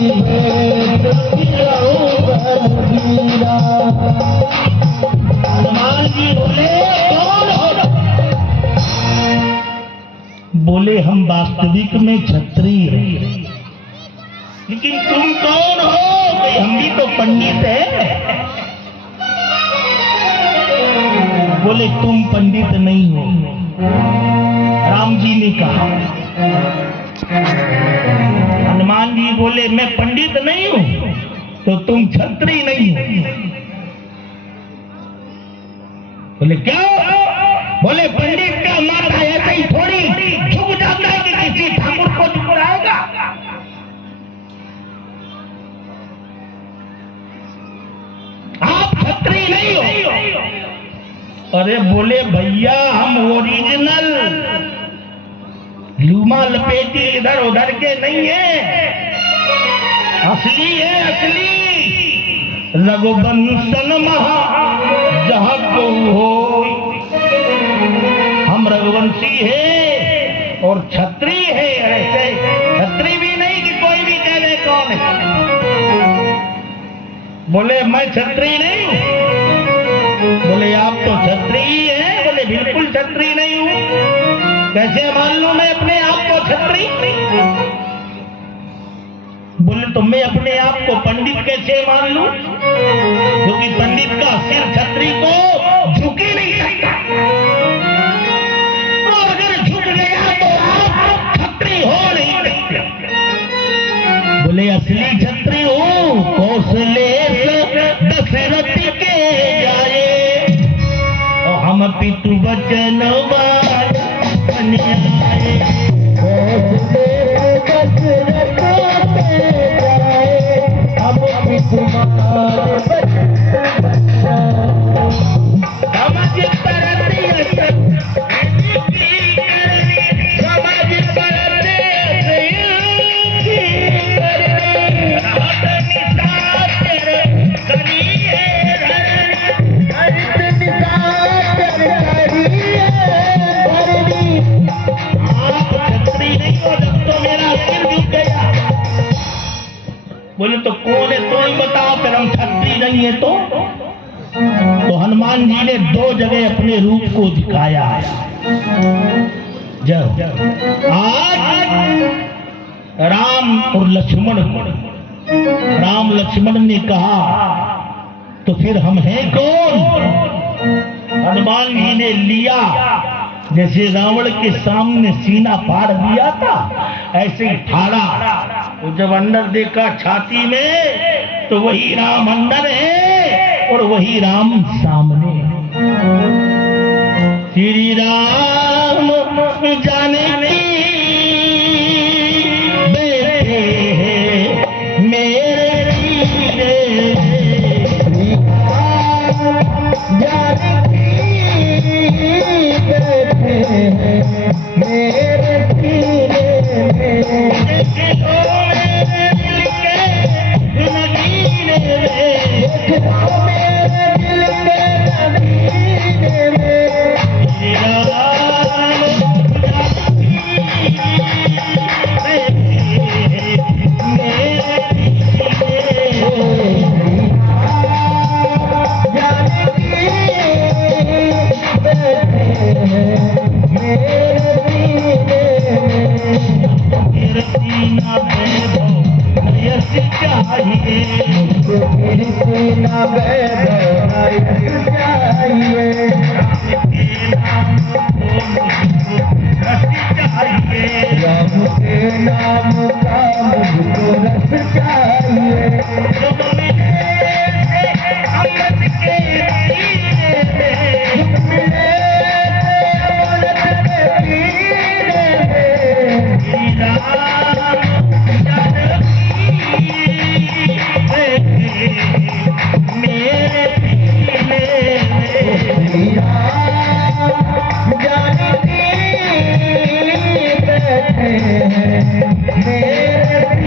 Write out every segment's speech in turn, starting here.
हनुमान जी बोले कौन हो? बोले हम वास्तविक में क्षत्रिय हैं, लेकिन तुम कौन हो? हम भी तो पंडित हैं। बोले तुम पंडित नहीं हो। राम जी ने कहा। हनुमान जी बोले मैं पंडित नहीं हूं तो तुम क्षत्रिय नहीं हो। बोले क्या? बोले पंडित का माथा ऐसे ही थोड़ी झुक जाता है कि किसी ठाकुर को झुकाएगा। आप क्षत्रिय नहीं हो। अरे बोले भैया हम ओरिजिनल लूमा लपेटी इधर उधर के नहीं है, असली है असली। रघुवंशन महा जहां को हो, हम रघुवंशी है और क्षत्रिय है। ऐसे क्षत्रिय भी नहीं कि कोई भी कह दे कौन है। बोले मैं क्षत्रिय नहीं हूं। बोले आप तो क्षत्रिय हैं। बोले बिल्कुल क्षत्रिय नहीं हूं। कैसे मान लूं मैं अपने आप को क्षत्रिय? बोले तो मैं अपने आप को पंडित कैसे मान लूं? क्योंकि पंडित का सिर क्षत्रिय को झुक ही नहीं सकता, और अगर झुक गया तो आप क्षत्रिय हो नहीं सकते। बोले असली क्षत्रिय हूं, कौशलेश दशरथ के जाए और हम पितु वचन बन आए। कौशलेश दशरथ के जाए हम पितु बोले तो कौन है तो ही बताओ, फिर हम क्षत्रिय नहीं है तो हनुमान जी ने दो जगह अपने रूप को दिखाया है। जब आज राम और लक्ष्मण, राम लक्ष्मण ने कहा तो फिर हम हैं कौन? हनुमान जी ने लिया, जैसे रावण के सामने सीना फाड़ दिया था ऐसे ही फाड़ा। वो जब अंदर देखा छाती में तो वही राम अंदर है और वही राम सामने। श्री राम जानकी बैठे हैं मेरे सीने, जानकी बैठे हैं मेरे सीने में। मेरे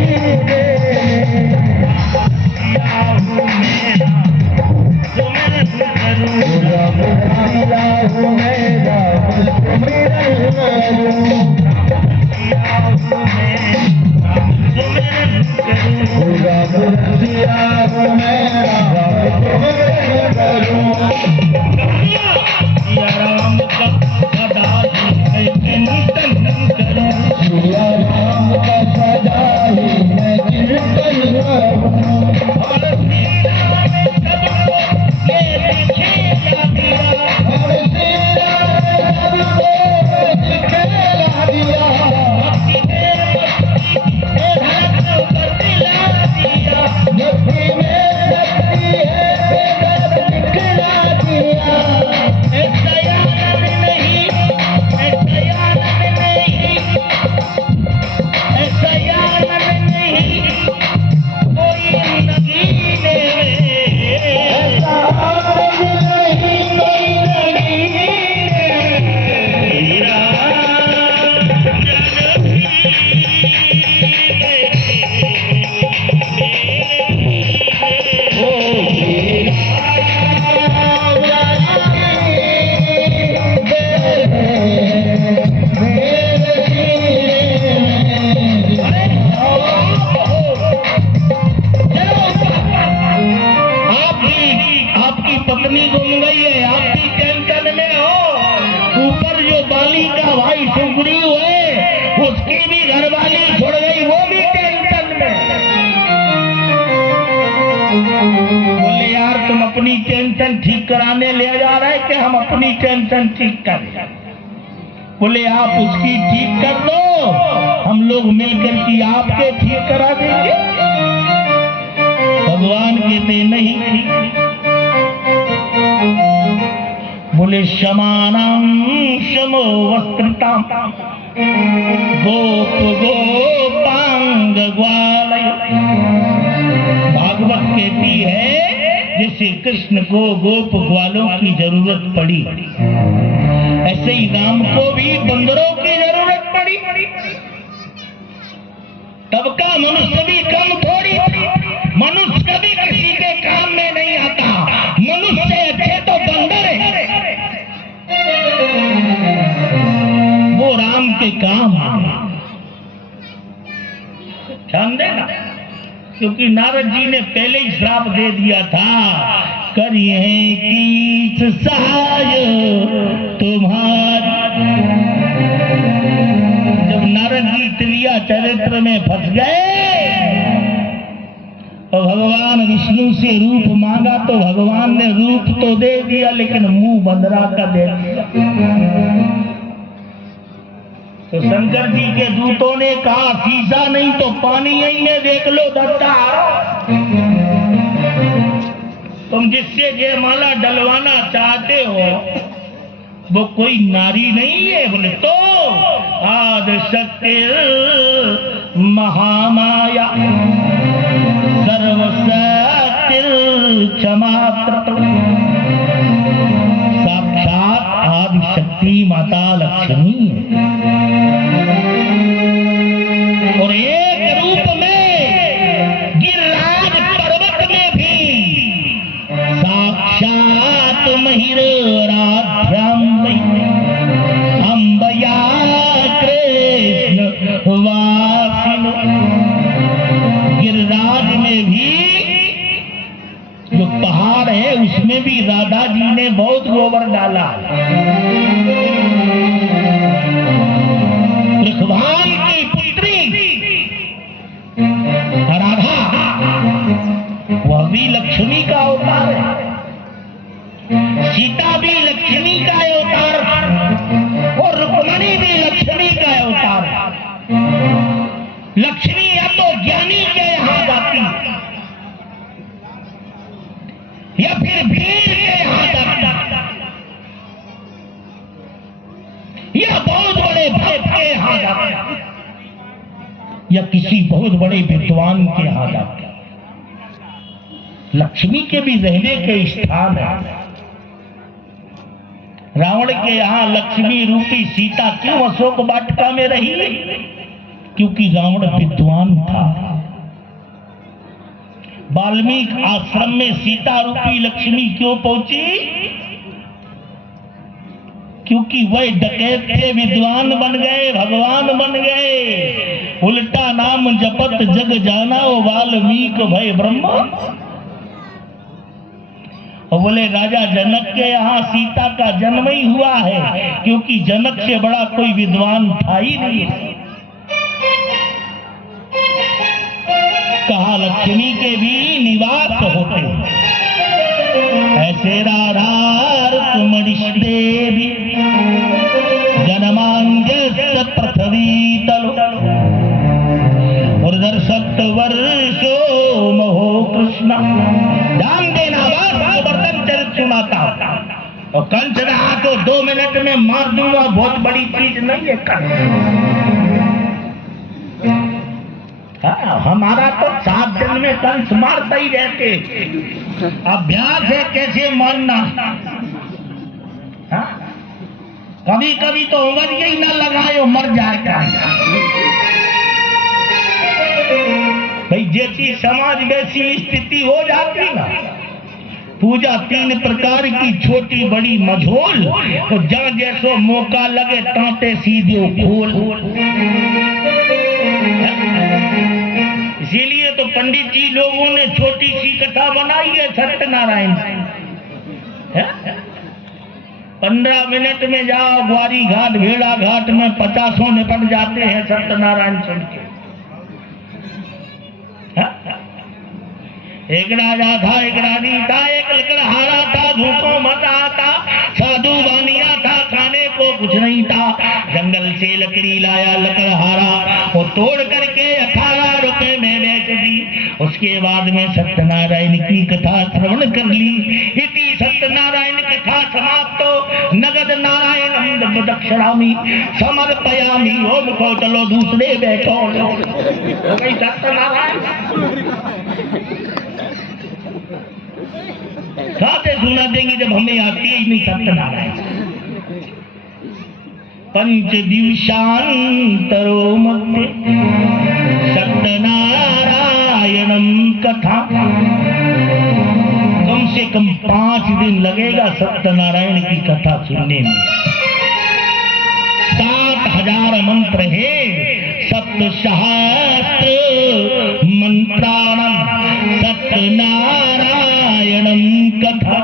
अपनी टेंशन ठीक कराने ले जा रहे हैं कि हम अपनी टेंशन ठीक करें? बोले आप उसकी ठीक कर दो, हम लोग मिलकर की आपके ठीक करा देंगे। भगवान कहते नहीं। बोले शमानां शमो वस्त्रतां गोप गोपांग ग्वालय। भागवत कहती है जैसे कृष्ण को गोप ग्वालों की जरूरत पड़ी, ऐसे ही राम को भी बंदरों की जरूरत पड़ी। तब का मनुष्य भी कम थोड़ी थी। मनुष्य कभी किसी के काम में नहीं आता। मनुष्य से अच्छे तो बंदर है, वो राम के काम ध्यान देना। क्योंकि नारद जी ने पहले ही श्राप दे दिया था, करिए कीच सहाय तुम्हारी। जब नारद जी त्रिया चरित्र में फंस गए तो भगवान विष्णु से रूप मांगा तो भगवान ने रूप तो दे दिया लेकिन मुंह बंदरा का दे दिया। तो शंकर जी के दूतों ने कहा शीशा नहीं तो पानी यहीं में देख लो दत्ता। तुम जिससे जयमाला डलवाना चाहते हो वो कोई नारी नहीं है। बोले तो आदि शक्ति महामाया सर्वशक्ति क्षमात्र। साक्षात आदि शक्ति माता लक्ष्मी है और एक रूप में गिरिराज पर्वत में भी साक्षात महिराध्याम अंबया कृष्ण वासिन। गिरिराज में भी जो पहाड़ है उसमें भी राधा जी ने बहुत गोबर डाला। भगवान की पुत्री राधा वह भी लक्ष्मी का अवतार है, सीता भी लक्ष्मी का अवतार और रुक्मिणी भी लक्ष्मी का अवतार है। लक्ष्मी या तो ज्ञानी के यहां जाती या फिर भीड़ के यहां जाती या बहुत बड़े भक्त के यहां जाती या किसी बहुत बड़े विद्वान के यहां जाते। लक्ष्मी के भी रहने के स्थान है। रावण के यहां लक्ष्मी रूपी सीता क्यों अशोक वाटिका में रही? क्योंकि रावण विद्वान था। वाल्मीकि आश्रम में सीता रूपी लक्ष्मी क्यों पहुंची? क्योंकि वह डकैत थे, विद्वान बन गए, भगवान बन गए। उल्टा नाम जपत जग जाना ओ वाल्मीकि भय ब्रह्म। और बोले राजा जनक के यहाँ सीता का जन्म ही हुआ है क्योंकि जनक से बड़ा कोई विद्वान था ही नहीं। कहा लक्ष्मी के भी निवास होते ऐसे राधार कुमरिश देवी जनमांग पृथ्वी तल और दर सप्त वर्षो महो कृष्ण। ध्यान देना बात बर्तन चरित सुनाता और कंस रहा तो 2 मिनट में मार दूंगा, बहुत बड़ी चीज नहीं है कंस। हाँ, हमारा तो 7 दिन में कंस मारता ही रहते। अभ्यास है कैसे मारना। हाँ? कभी कभी तो उम्र यही ना लगाए मर जाएगा। भाई जैसी समाज वैसी स्थिति हो जाती ना। पूजा 3 प्रकार की, छोटी बड़ी मझोल, तो जहाँ जैसो मौका लगे तांते सीधे खोल। इसीलिए तो पंडित जी लोगों ने छोटी सी कथा बनाई है सत्यनारायण। 15 मिनट में जाओ ग्वारी घाट भेड़ा घाट में 50 निपट जाते हैं सत्यनारायण सुन के। एक राजा था, एक रानी था, एक लकड़हारा था, भूखों मरता था, साधु बानिया था, खाने को कुछ नहीं था। जंगल से लकड़ी लाया लकड़हारा, वो तोड़ करके 18 रुपए में बेच दी। उसके बाद में सत्यनारायण की कथा श्रवण कर ली। इति सत्यनारायण कथा समाप्तो नगद नारायण दक्षिणामी समर्पयामी। ओम को चलो दूसरे बैठो। सत्यनारायण खाते सुना देंगे जब हमें आती है नहीं सत्यनारायण। पंच दिवसांतरो मध्ये सत्यनारायणम कथा। कम से कम 5 दिन लगेगा सत्यनारायण की कथा सुनने में। 7000 मंत्र है। सप्तसहस्र मंत्राणम सत्यनारायणम कथा।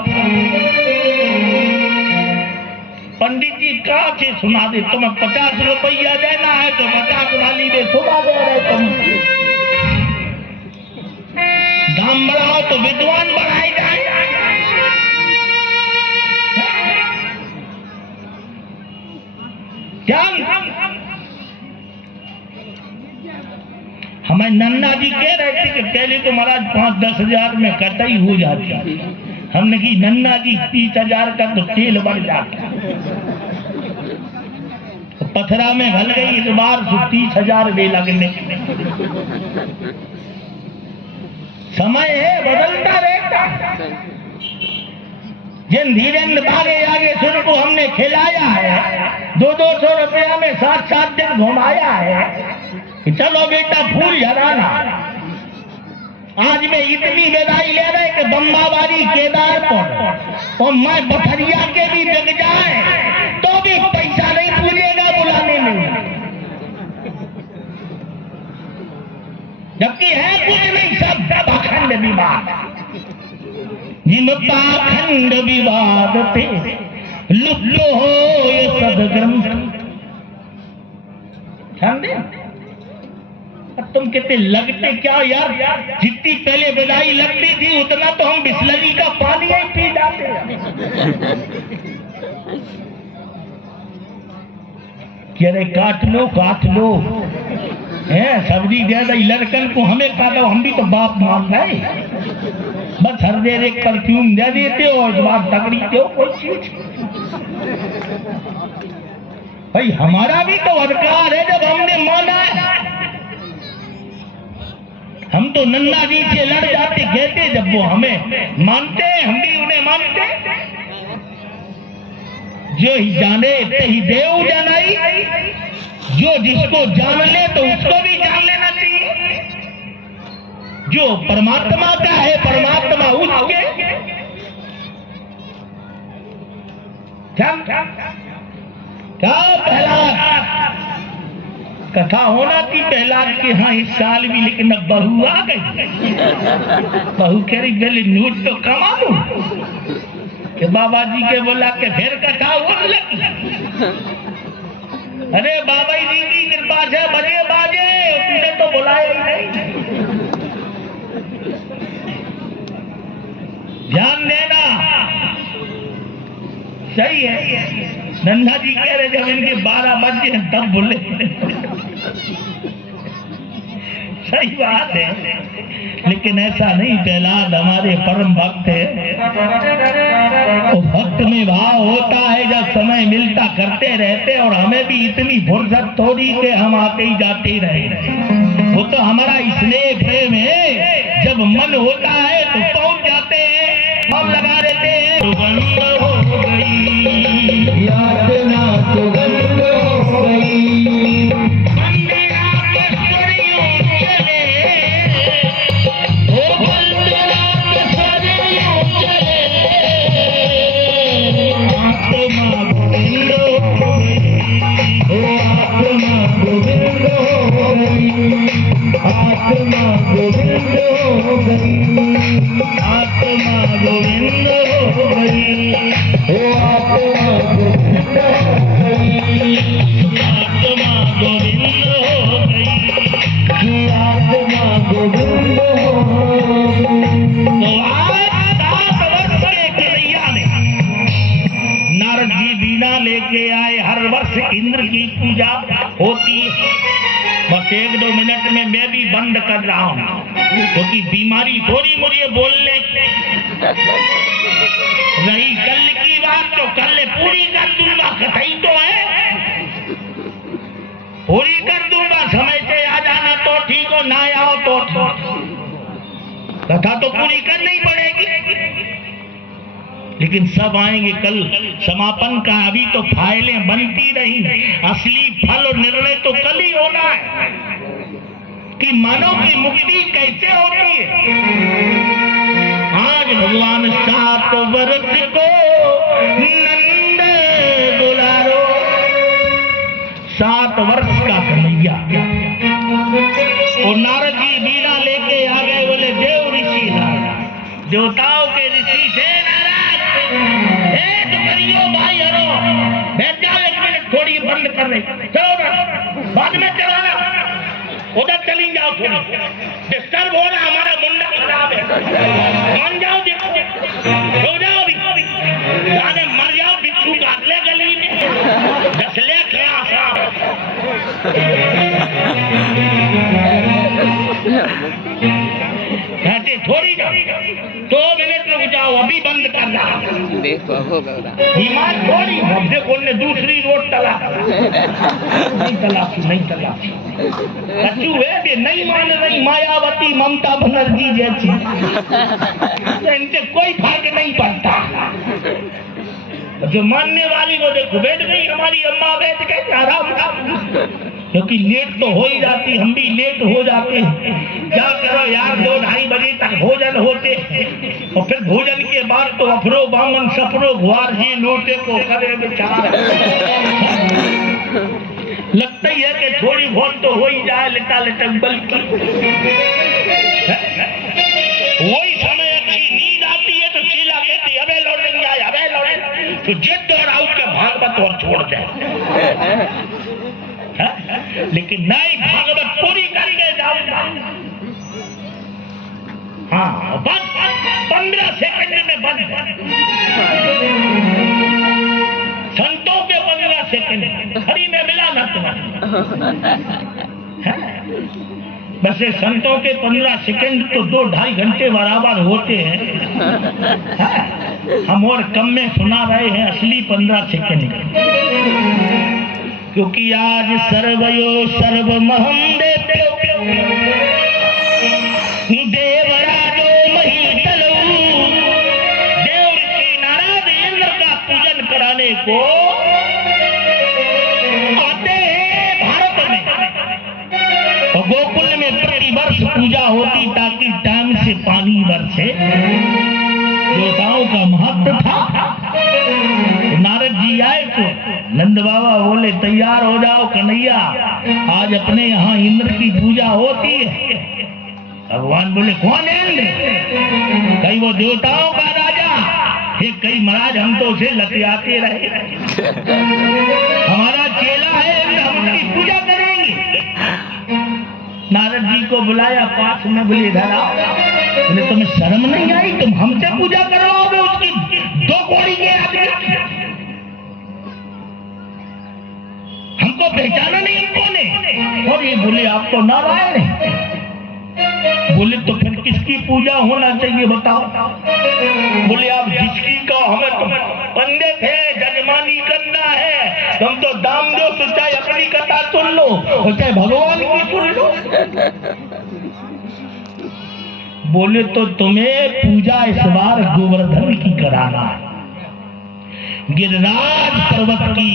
पंडित जी कहाँ से सुना दे? तुम्हें 50 रुपया देना है तो 50 वाली में सुना दे रहे तुम। दाम बढ़ाओ तो विद्वान बढ़ाई जाए। क्या हमें नन्ना जी कह रहे थे कि पहले तो महाराज 5-10 हजार में कटाई हो जाती। हमने की नन्ना जी 30,000 का तो तेल बढ़ जाता। पथरा में घल गई इस बार 30,000 भी लगने। समय है बदलता रहता। जिन धीरेन्द्र भागे आगे सुर को हमने खिलाया है, 200 रुपया में 7 दिन घुमाया है कि चलो बेटा फूल झराना। आज में इतनी विदाई ले रहे कि बम्बाबारी केदारपुर और मैं पथरिया के भी बिक जाए तो भी पैसा नहीं पूछेगा बुलाने में। जबकि है कुछ नहीं, सब पाखंड विवाद। जिन पाखंड विवाद पे लुप्त हो ये सदग्रंथ। समझे? तुम कितने लगते क्या यार? जितनी पहले विदाई लगती थी उतना तो हम बिस्लरी का पानी ही पी जाते। अरे काट लो है सब्जी दे रही लड़कन को, हमें काटो, हम भी तो बाप मान रहे। बस हर देर एक परफ्यूम दे देते हो और बात तगड़ी दो कोई चीज। भाई हमारा भी तो अधिकार है जब हमने माना है। हम तो नन्ना जी से लड़ जाते कहते, जब वो हमें मानते हम भी उन्हें मानते। जो ही जाने ते ही देव जानाई। जो जिसको जान ले तो उसको भी जान लेना चाहिए। जो परमात्मा का है परमात्मा उसके। क्या पहला कथा होना थी पहला कि हाँ इस साल भी, लेकिन अब बहू आ गई। बहू कह रही पहले नोट तो कमा लूं कि बाबा जी के बोला के फिर कथा हो लगी। अरे बाबा जी की कृपा से बजे बाजे, तुमने तो बुलाया ही नहीं। ध्यान देना सही है। नन्हा जी कह रहे जब इनके 12 बजे तब बोले। सही बात है, लेकिन ऐसा नहीं। प्रहलाद हमारे परम भक्त है। तो भक्त में भाव होता है जब समय मिलता करते रहते, और हमें भी इतनी फुर्सत थोड़ी कि हम आते ही जाते ही रहे। वो तो हमारा स्नेह प्रेम है, जब मन होता है तो पहुंच जाते हैं और लगा देते हैं। सुगंध हो गई यातना, सुगंध हो गई। आत्मा गोविंद हो गई, आत्मा गोविंद हो गई, आत्मा गोविंद हो गई, आत्मा गोविंद हो गई, आत्मा गोविंद हो गई। पूजा होती है। बस 1-2 मिनट में मैं भी बंद कर रहा हूँ, क्योंकि बीमारी थोड़ी मुझे बोलने रही। कल की बात तो कल पूरी कर दूंगा, कथई तो है, पूरी कर दूंगा। समय से आ जाना तो ठीक हो, ना आओ तो कथा तो पूरी करनी पड़ेगी। लेकिन सब आएंगे कल समापन का, अभी तो फाइलें बनती रही, असली फल और निर्णय तो कल ही होना है कि मानव की मुक्ति कैसे होती है। आज भगवान 7 वर्ष को नंद दुलारो, 7 वर्ष का कन्हैया। और नारद जी बीड़ा लेके आ गए, बोले देव ऋषि नारद, देवताओं के ऋषि से भाई हरो बैठ जाओ, 1 मिनट थोड़ी बंद कर रही, चलो बाद में चलाना, उधर चली जाओ, थोड़ी डिस्टर्ब हो रहा, हमारा मुंडा खराब है, मान जाओ, सो जाओ, जाने मर जाओ, बिच्छू काट ले गली में, डसले खड़ा ऐसे थोड़ी जाओ, 2 मिनट रुक जाओ, अभी बंद कर रहा। ईमान थोड़ी हमसे बोलने दूसरी रोड तला नहीं तलाशी कचू है कि नहीं मान रही मायावती ममता बनर्जी जैसी, इनसे कोई फर्क नहीं पड़ता। जो मानने वाली को देखो, बैठ गई हमारी अम्मा, बैठ गई आराम से, क्योंकि लेट तो हो ही जाती, हम भी लेट हो जाते हैं। क्या करो यार, 2-2:30 बजे तक भोजन होते, और फिर भोजन के बाद तो अफरो बामन सफरो गुआर जी लोटे को करे बेचारा। लगता ही है कि थोड़ी बहुत तो हो ही जाए लेटा लेटक, बल्कि वही समय अच्छी नींद आती है तो चीला कहती अबे लौटेंगे, अबे लौटेंगे, तो जिद और आउट के भागवत और छोड़ दे। लेकिन नहीं, भागवत पूरी करके जाऊंगा। हाँ, बस 15 सेकंड में बंद। संतों के 15 सेकंड खड़ी में मिला ना तुम्हारा। वैसे संतों के 15 सेकंड तो 2-2.5 घंटे बराबर होते हैं। हम और कम में सुना रहे हैं असली 15 सेकंड, क्योंकि आज सर्वयो सर्वमहं देव्यो देवराजो महितलौ। देव ऋषि नारद इंद्र का पूजन कराने को आते हैं भारत में, और गोकुल में प्रतिवर्ष पूजा होती ताकि टाइम से पानी बरसे। देवताओं का महत्व था। नारद जी आए तो नंद बाबा बोले तैयार हो जाओ कन्हैया, आज अपने यहाँ इंद्र की पूजा होती है। भगवान बोले कौन है इंद्र? कई वो देवताओं का राजा है, कई महाराज हम तो उसे लतियाते रहे, हमारा चेला है, हम उसकी पूजा करेंगे। नारद जी को बुलाया पास में, बोले इधर आओ। बोले तुम्हें शर्म नहीं आई, तुम हमसे पूजा करवाओगे उसकी 2 कोड़ी के आदमी? हमको पहचाना नहीं हमको ने। और ये बोले आप तो नारायण हैं। बोले तो फिर किसकी पूजा होना चाहिए बताओ? बोले आप जिसकी का, हमें तो पंडित है, जजमानी करना है, तुम तो दाम दो तो चाहे अपनी कथा सुन लो और चाहे भगवान की सुन लो। बोले तो तुम्हें पूजा इस बार गोवर्धन की कराना है, गिरिराज पर्वत की,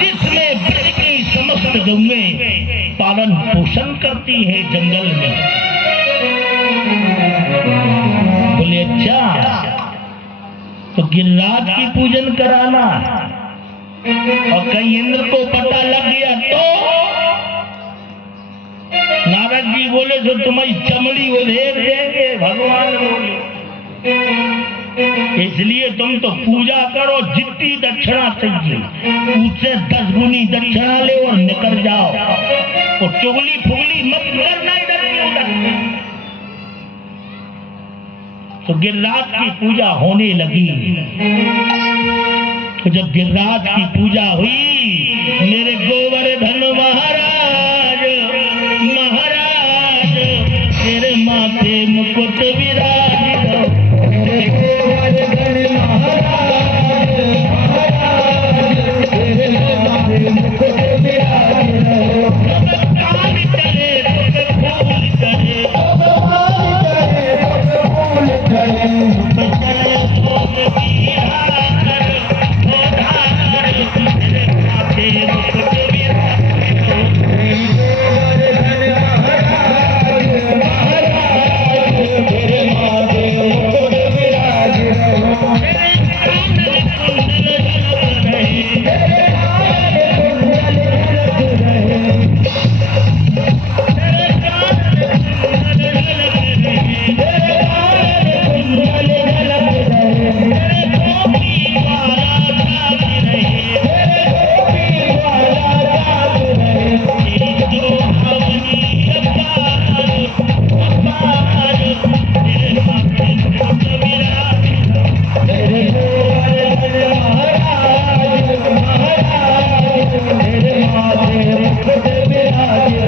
जिसमें ब्रज की समस्त गौएं पालन पोषण करती है जंगल में। बोले अच्छा, तो गिरिराज की पूजन कराना, और कहीं इंद्र को पता लग गया तो? नारद जी बोले तो तुम्हारी चमड़ी उधेड़ देंगे। भगवान बोले इसलिए तुम तो पूजा करो, जितनी दक्षिणा चाहिए उससे 10 गुनी दक्षिणा ले और निकल जाओ, और चुगली फुगली मत करना इधर उधर। तो गिरिराज की पूजा होने लगी। तो जब गिरिराज की पूजा हुई, मेरे गोवर्धन माथे मुकुट विराजित तेरे गोवर्धन महाराज महाराज तेरे माथे मुकुट विराजित काल चले फूल चले फूल चले चले फूल की हार तेरे माथे मुकुट विराजित तेरे माथे मुकुट विराजित तेरे कान कुंडल झलक रहे तेरे कान कुंडल झलक रहे तेरे कान कुंडल झलक रहे तेरे कान कुंडल झलक रहे तेरे गोपी वाला जाग रहे तेरे गोपी वाला जाग रहे तेरी जो हवनी अपार अपार तेरे माथे मुकुट विराजित तेरे गोवर्धन महाराज महाराज तेरे माथे मुकुट विराजित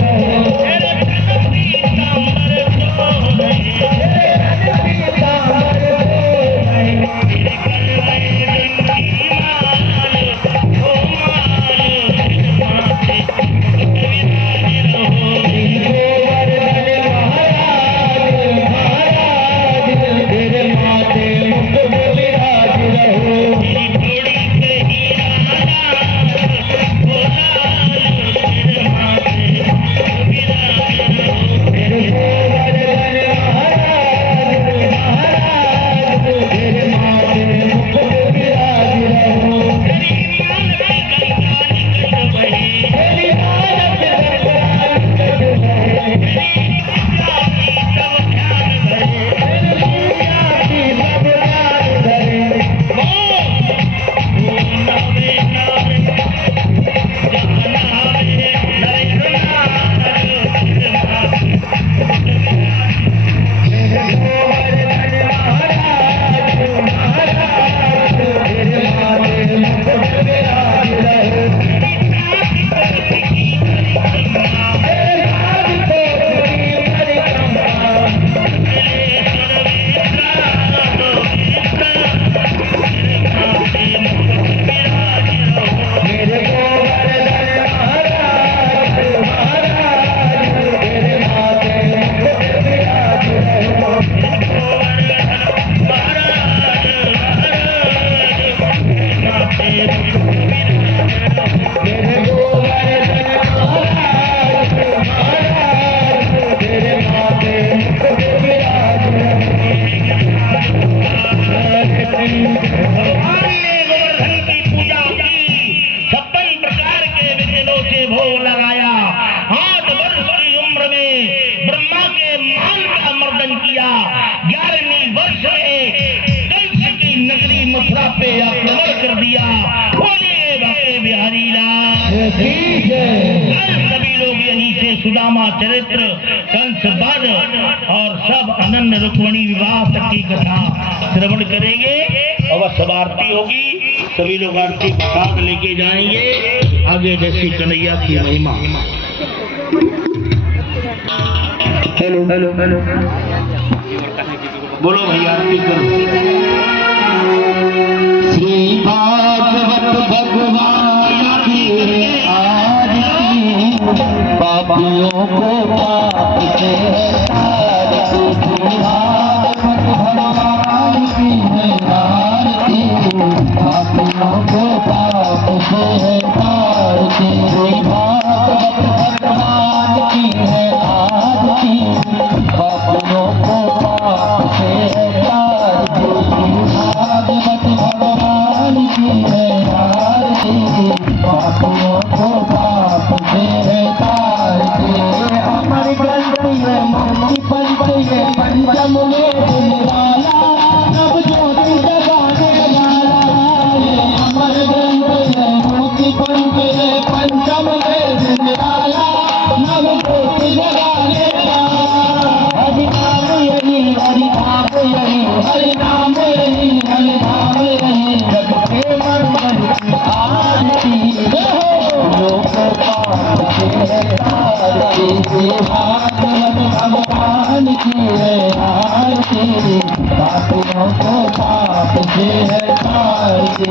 तेरे तन पीतांबर सोहे तेरे तन पीतांबर सोहे तेरे गले डंडी माल ओ माल तेरे माथे मुकुट विराजित तेरी गोवर्धन महाराज महाराज तेरे माथे मुकुट विराजित तेरी डोरी पे हीरा लाल ओ लाल तेरे माथे मुकुट विराजित तेरे गोवर्धन महाराज महाराज तेरे माथे मुकुट विराजित तेरी मानस गंगा निकट बहे तेरी मानस गंगा निकट बहे तेरी विद्या की सब ध्यान धरे तेरी विद्या की सब ध्यान धरे ओ नवे नवे जहाँ नहावे नरेंद्र नाथ तेरे माथे मुकुट विराजित तेरे गोवर्धन महाराज महाराज तेरे माथे मुकुट विराजित तेरी सात कोटि की परिक्रमा तेरे सात कोटि की परिक्रमा चले सर्वेश्वरा लोकेश्वरा तेरे माथे मुकुट विराजित मेरे गोवर्धन महाराज महाराज तेरे माथे मुकुट विराजित तेरे गोवर्धन महाराज महाराज तेरे माथे मुकुट विराजित तेरे गोवर्धन महाराज महाराज तेरे माथे मुकुट विराजित भगवान ने गोवर्धन की पूजा की 56 प्रकार के व्यंजनों से भोग लगाया 8 वर्ष की उम्र में ब्रह्मा के मान का मर्दन किया 11वें वर्ष में कंस की नगरी मथुरा पे आक्रमण कर दिया बोले बाके बिहारी लाल की जय सभी लोग यहीं से सुदामा चरित्र कंस वध और सब अनन्य रुक्मणी विवाह तक की कथा श्रवण करेंगे अवश्य आरती होगी सभी लोग आरती प्रसाद लेके जाएंगे आगे जैसी कन्हैया की महिमा हेलो हेलो हेलो बोलो भैया आरती करो श्री भागवत भगवान की आरती पापियों को पाप से तारती श्री भागवत भगवान की आरती पापियों को पाप से तारती श्री भागवत भगवान की है आरती पापियों को पाप से तारती श्री भागवत भगवान की है आरती पापियों को पाप से तारती अमर ग्रंथ है मुक्ति की है आरती, पापियों को पाप से है तारती।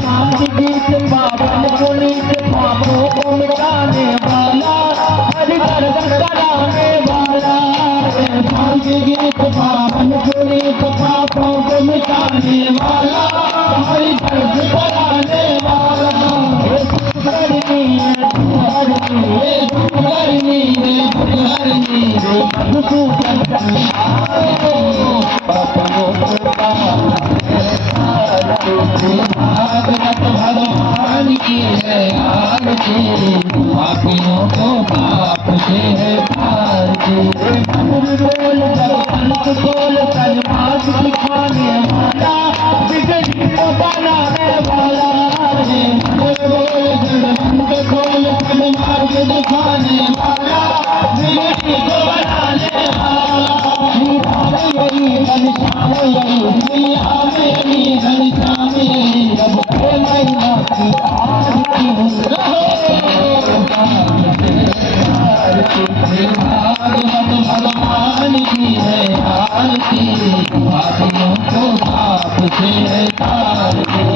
सांझ गीत पावन पुनीत पापों को मिटाने वाला, हरि दर्शन कराने वाला। सांझ गीत पावन पुनीत पापों को मिटाने वाला, हरि दर्शन कराने वाला। करनी है करनी है करनी है मधुसूदन भागवत भगवान की है आरती, पापियों को पाप से है तारती। बोल पंत बोल कलमास दिखाने वाला, बिगड़ी को बनाने वाला। बोल पंत बोल कलमास दिखाने वाला, बिगड़ी को बनाने वाला। यही घनश्याम यही मेरी घनश्याम यही रब के महिमा की आरती। भागवत भगवान की है आरती, पापियों को पाप से है तारती।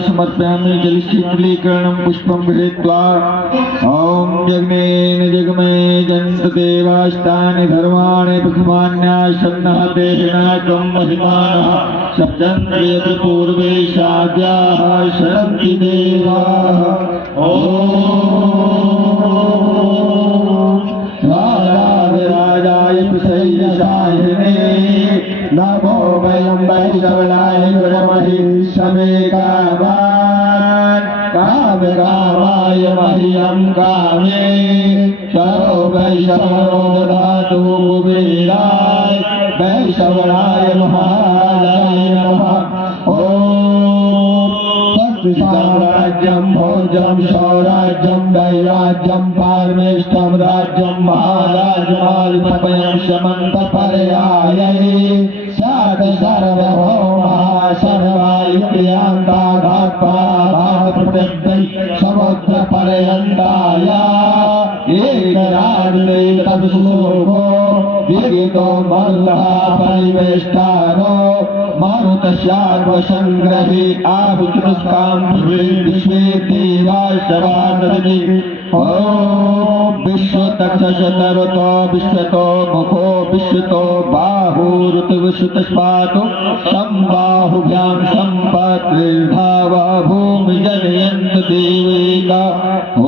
समर्पयामि जलशीतलीकरणं पुष्पं गृहीत्वा ॐ जग्नेन जगमे जन्त देवास्तानि धर्माणि प्रथमान्यासन्नः देहिनाकं महिमानः सप्तन्ति यत्र पूर्वे साध्याः शरन्ति देवाः। राजाय प्रसय्यशायिने नमो वयं वैष्णवाय गुरमहि समे कामान् कामकामाय मह्यं कामे सर्व वैष्णवो ददातु कुबेराय वैष्णवाय महाराजाय नमः। ॐ साम्राज्यं भोजं सौराज्यं वैराज्यं पारमेष्ठं राज्यं महाराजमाल्पयं समन्तपर्यायै सात सर्वभौमः सर्वायुक्रियान्ता घात्पाधात्प्रत्यग्दै समुद्रपर्यन्ताय एकराज्ये तद्श्लोको विगितो मल्लः परिवेष्टानो मारुतस्यार्वसङ्ग्रहे आहुतिस्कां विश्वे देवाः शवादने। ॐ विश्वत शतरतो विश्वतो मुखो विश्वतो बाहुरुतविश्रुतस्पातो संबाहुभ्यां संपत्तिर्धावा भूमि जनयन्त देविका ॐ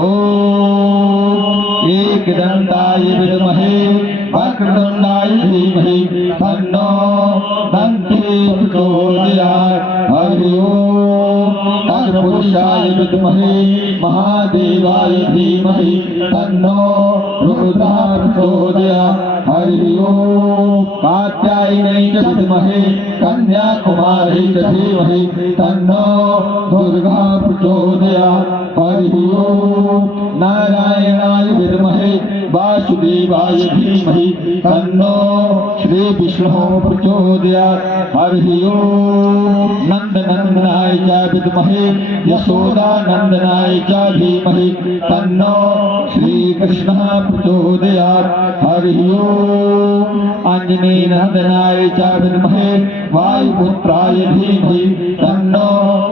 एकदन्ताय विद्महे वक्रतुण्डाय धीमहि तन्नो दन्ती प्रचोदयात् हरि ओम तत्पुरुषाय विद्महे महादेवाय धीमहि तन्नो रुद्रः प्रचोदयात् हरि ओम कात्यायनै च विद्महे कन्याकुमारी च धीमहि तन्नो दुर्गा प्रचोदयात् हरि ओम नारायणाय विद्महे वासुदेवाय धीमहि तन्नो श्री विष्णु प्रचोदयात् हरि ओम नंदनंदनाय च विद्महे यशोदानंदनाय च धीमहि तन्नो श्री कृष्णः प्रचोदयात् हरि ओम आंजनेय नंदनाय च विद्महे वायुपुत्राय धीमहि तन्नो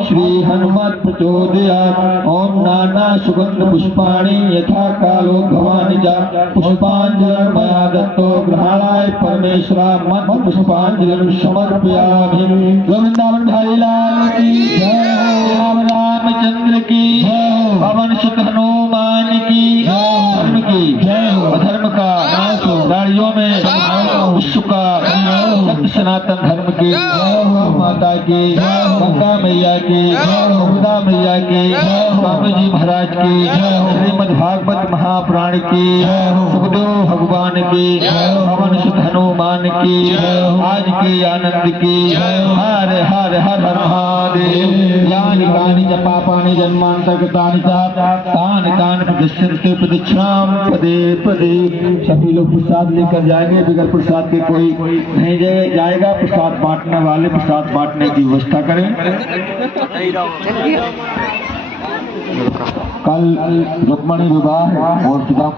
श्री हनुमत् प्रचोदयात् ओम नाना सुगंध पुष्पाणि यथा कालो भवानि च पुष्पांजलिं मया दत्तो ग्रहणाय परमेश्वरा मत पुष्पांजलिं समर्पयामि। वृंदावन भाई लाल की जय हो, राम रामचंद्र की जय हो, पवन सुत हनुमान की धर्म की जय हो, अधर्म का नाश हो, गाड़ियों में विश्व का सत्य सनातन धर्म की माता की, गंगा मैया की, गंगा मैया की, स्वामी जी महाराज की, श्रीमद् भागवत महापुराण की, सुखदेव भगवान की, पवन सुत हनुमान की, आज के आनंद की, हर हर हर हर महादेव। यानि कानि च पापानि जन्मान्तर्गतानि च तानि तानि प्रदक्षिणते प्रदक्षिणां पदे पदे। सभी लोग प्रसाद लेकर जाएंगे, बगैर प्रसाद के कोई नहीं जाएगा। प्रसाद बांटने वाले प्रसाद बांटने की व्यवस्था करें। कल रुक्मणी विवाह और पिता